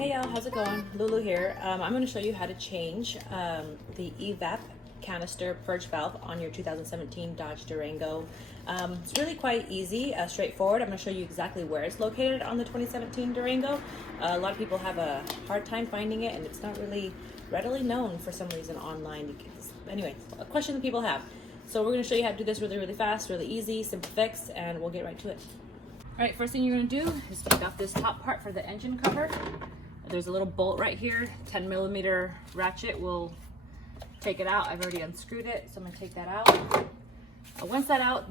Hey y'all, how's it going? Lulu here. I'm going to show you how to change the EVAP canister purge valve on your 2017 Dodge Durango. It's really quite easy, straightforward. I'm going to show you exactly where it's located on the 2017 Durango. A lot of people have a hard time finding it, and it's not really readily known for some reason online. Anyway, a question that people have. So we're going to show you how to do this really fast, really easy, simple fix, and we'll get right to it. All right, first thing you're going to do is take off this top part for the engine cover. There's a little bolt right here, 10mm ratchet will take it out. I've already unscrewed it, so I'm gonna take that out. Once that's out,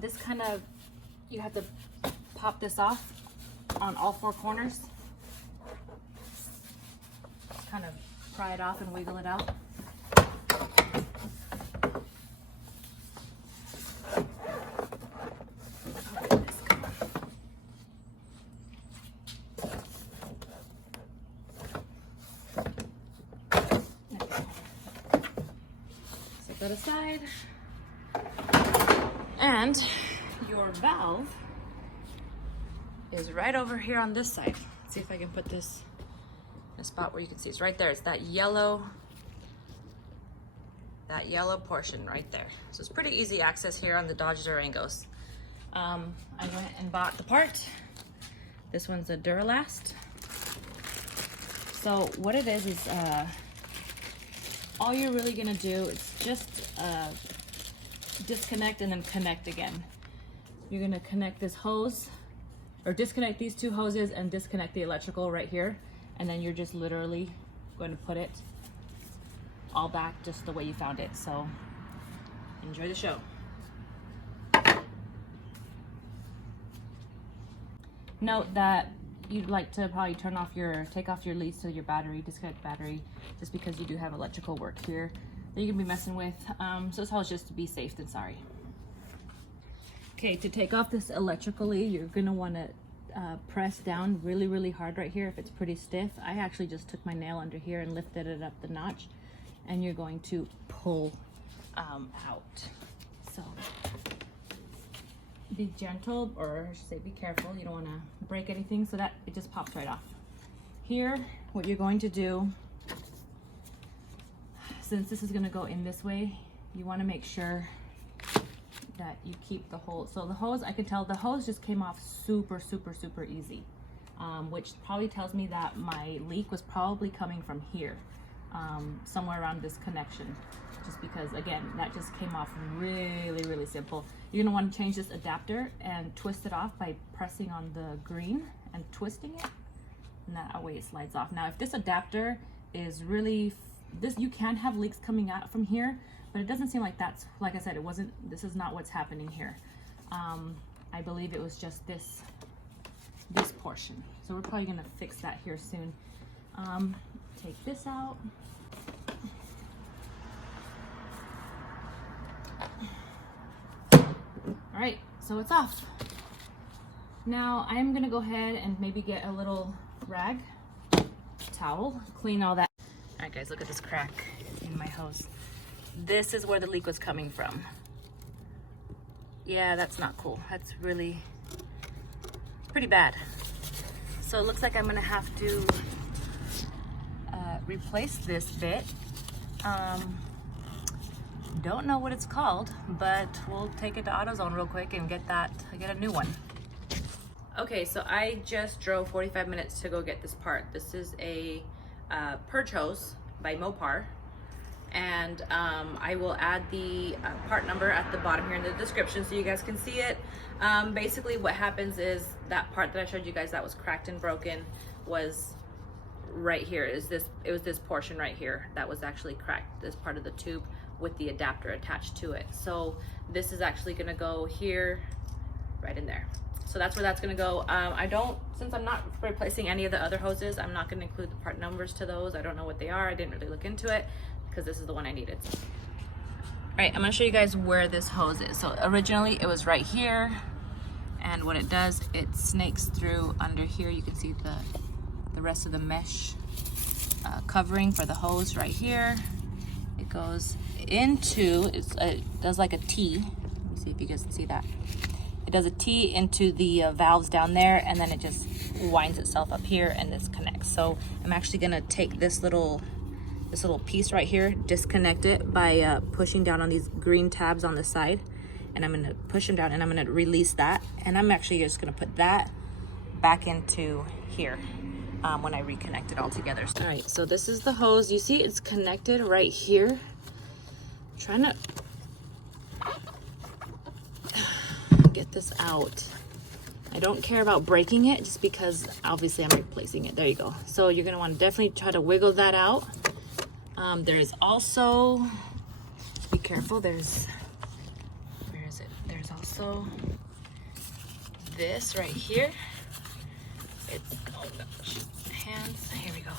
you have to pop this off on all four corners. Kind of pry it off and wiggle it out. That aside, and your valve is right over here on this side. Let's see if I can put this in a spot where you can see. It's right there. It's that yellow portion right there. So it's pretty easy access here on the Dodge Durangos. I went and bought the part. This one's a Duralast. So what it is all you're really gonna do is just disconnect and then connect again. You're gonna connect this hose, or disconnect these two hoses and disconnect the electrical right here, and then you're just literally going to put it all back just the way you found it. So enjoy the show. Note that you'd like to probably take off your leads to your battery, disconnect battery, just because you do have electrical work here that you can be messing with. So this is just to be safe than sorry. Okay, to take off this electrically, you're gonna wanna press down really hard right here if it's pretty stiff. I actually just took my nail under here and lifted it up the notch, and you're going to pull out. So be gentle, or I should say be careful. You don't want to break anything so that it just pops right off. Here, what you're going to do, since this is going to go in this way, you want to make sure that you keep the hose. So the hose, I can tell the hose just came off super easy, which probably tells me that my leak was probably coming from here, somewhere around this connection. Just because, again, that just came off really simple. You're gonna want to change this adapter and twist it off by pressing on the green and twisting it, and that way it slides off. Now, if this adapter is really, you can have leaks coming out from here, but it doesn't seem like that's, like I said, this is not what's happening here. I believe it was just this portion. So we're probably gonna fix that here soon. Take this out. All right, so it's off. Now I'm gonna go ahead and maybe get a little rag, towel, clean all that. All right guys, look at this crack in my hose. This is where the leak was coming from. Yeah, that's not cool. That's really pretty bad. So it looks like I'm gonna have to replace this bit. Don't know what it's called, but we'll take it to AutoZone real quick and get a new one. Okay, so I just drove 45 minutes to go get this part. This is a Purge Hose by MOPAR, and I will add the part number at the bottom here in the description so you guys can see it. Basically what happens is that part that I showed you guys that was cracked and broken was right here. It was this portion right here that was actually cracked, this part of the tube with the adapter attached to it. So this is actually gonna go here, right in there. So that's where that's gonna go. Since I'm not replacing any of the other hoses, I'm not gonna include the part numbers to those. I don't know what they are. I didn't really look into it because this is the one I needed. All right, I'm gonna show you guys where this hose is. So originally it was right here, and what it does, it snakes through under here. You can see the rest of the mesh covering for the hose right here. It goes into, it does like a T. Let me see if you guys can see that. it does a T into the valves down there, and then it just winds itself up here and this connects. So I'm actually gonna take this little piece right here, disconnect it by pushing down on these green tabs on the side, and I'm gonna push them down and I'm gonna release that, and I'm actually just gonna put that back into here when I reconnect it all together. All right, so this is the hose. You see it's connected right here. I'm trying to get this out. I don't care about breaking it just because obviously I'm replacing it. There you go. So you're gonna want to definitely try to wiggle that out. There's also, be careful, where is it? There's also this right here. It's, oh gosh, hands, here we go.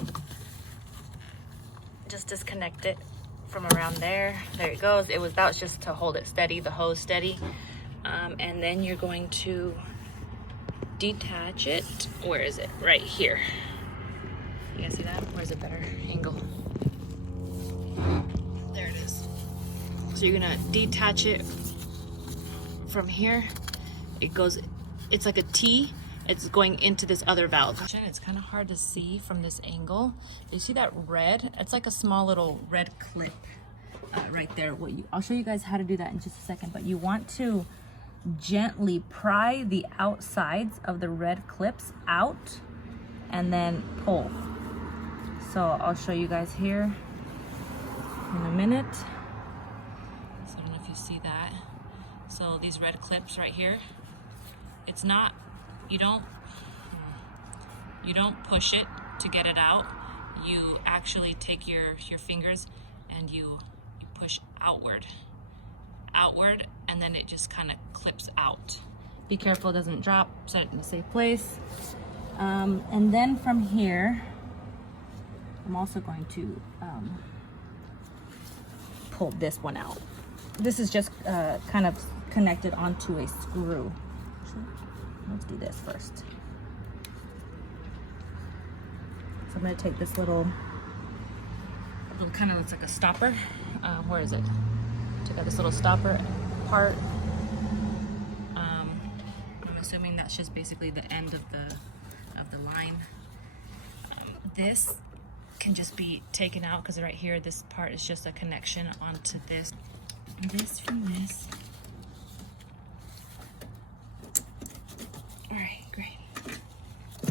Just disconnect it from around there. There it goes. That was just to hold it steady, the hose steady. And then you're going to detach it. Where is it? Right here. You guys see that? Where's a better angle? There it is. So you're gonna detach it from here. It goes, it's like a T. It's going into this other valve. It's kind of hard to see from this angle. You see that red? It's like a small little red clip right there. I'll show you guys how to do that in just a second, but you want to gently pry the outsides of the red clips out and then pull. So I'll show you guys here in a minute. So I don't know if you see that. So these red clips right here, it's not, you don't push it to get it out. You actually take your fingers and you push outward, and then it just kind of clips out. Be careful it doesn't drop, set it in a safe place. And then from here, I'm also going to pull this one out. This is just kind of connected onto a screw. Let's do this first. So I'm gonna take this little kind of looks like a stopper. Where is it? Take out this little stopper part. I'm assuming that's just basically the end of the line. This can just be taken out because right here, this part is just a connection onto this. This from this. All right, great.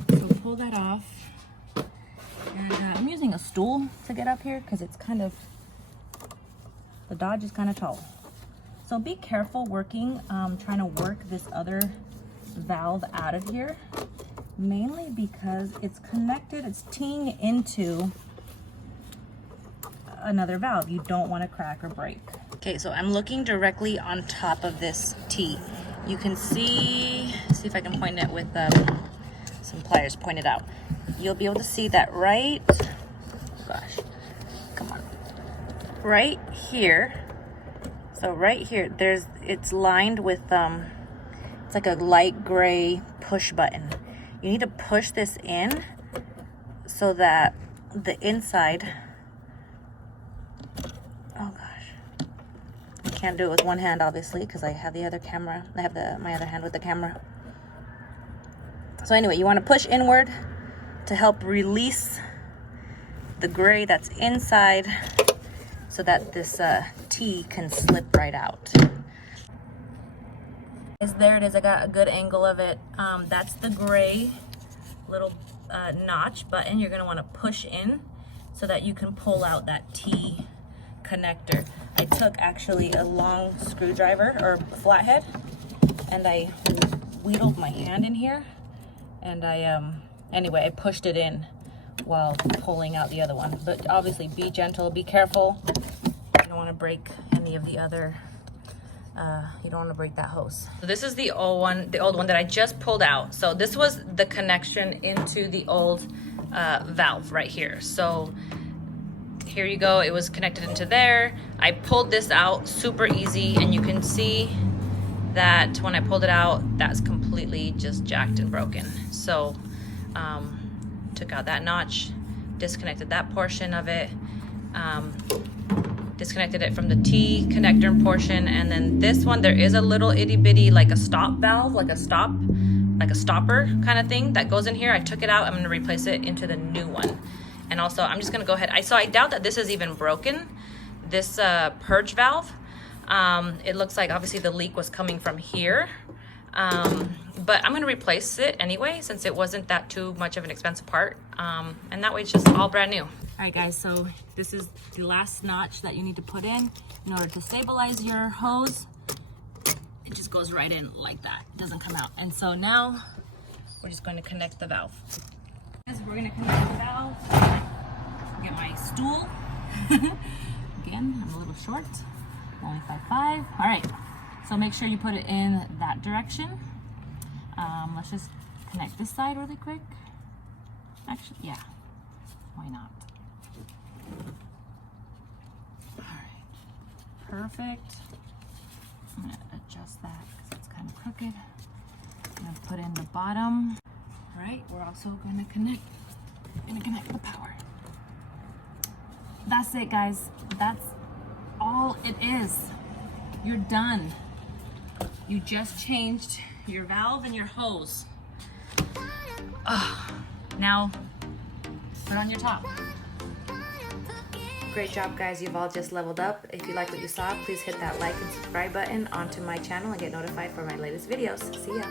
So pull that off. And I'm using a stool to get up here because it's kind of, the Dodge is kind of tall. So be careful working, trying to work this other valve out of here, mainly because it's connected, it's teeing into another valve. You don't want to crack or break. Okay, so I'm looking directly on top of this T. You can see if I can point it with some pliers, point it out. You'll be able to see that right, gosh, come on, right here. So right here, it's lined with, it's like a light gray push button. You need to push this in so that the inside, oh gosh, I can't do it with one hand obviously because I have the other camera. I have my other hand with the camera. So anyway, you want to push inward to help release the gray that's inside so that this T can slip right out. There it is. I got a good angle of it. That's the gray little notch button. You're going to want to push in so that you can pull out that T connector. I took actually a long screwdriver or flathead and I wheedled my hand in here and anyway, I pushed it in while pulling out the other one. But obviously be gentle, be careful. You don't want to break any of the other, you don't want to break that hose. So this is the old one that I just pulled out. So this was the connection into the old valve right here. So here you go, it was connected into there. I pulled this out super easy and you can see that when I pulled it out, that's completely just jacked and broken. So took out that notch, disconnected that portion of it. disconnected it from the T connector portion, and then this one, there is a little itty bitty like a stop valve, like a stopper kind of thing that goes in here. I took it out. I'm going to replace it into the new one. And also I'm just going to go ahead. So I doubt that this is even broken, this purge valve. It looks like obviously the leak was coming from here, but I'm going to replace it anyway since it wasn't that too much of an expensive part, and that way it's just all brand new. All right guys, so this is the last notch that you need to put in order to stabilize your hose. It just goes right in like that. It doesn't come out. And so now we're just going to connect the valve. Guys, we're going to connect the valve. Get my stool. Again, I'm a little short. Only 5'5". All right, so make sure you put it in that direction. Let's just connect this side really quick. Actually, yeah, why not? All right, perfect. I'm gonna adjust that because it's kind of crooked. I'm gonna put in the bottom. All right, we're also gonna connect the power. That's it, guys. That's all it is. You're done. You just changed your valve and your hose. Now put on your top. Great job guys, you've all just leveled up. If you like what you saw, please hit that like and subscribe button onto my channel and get notified for my latest videos. See ya.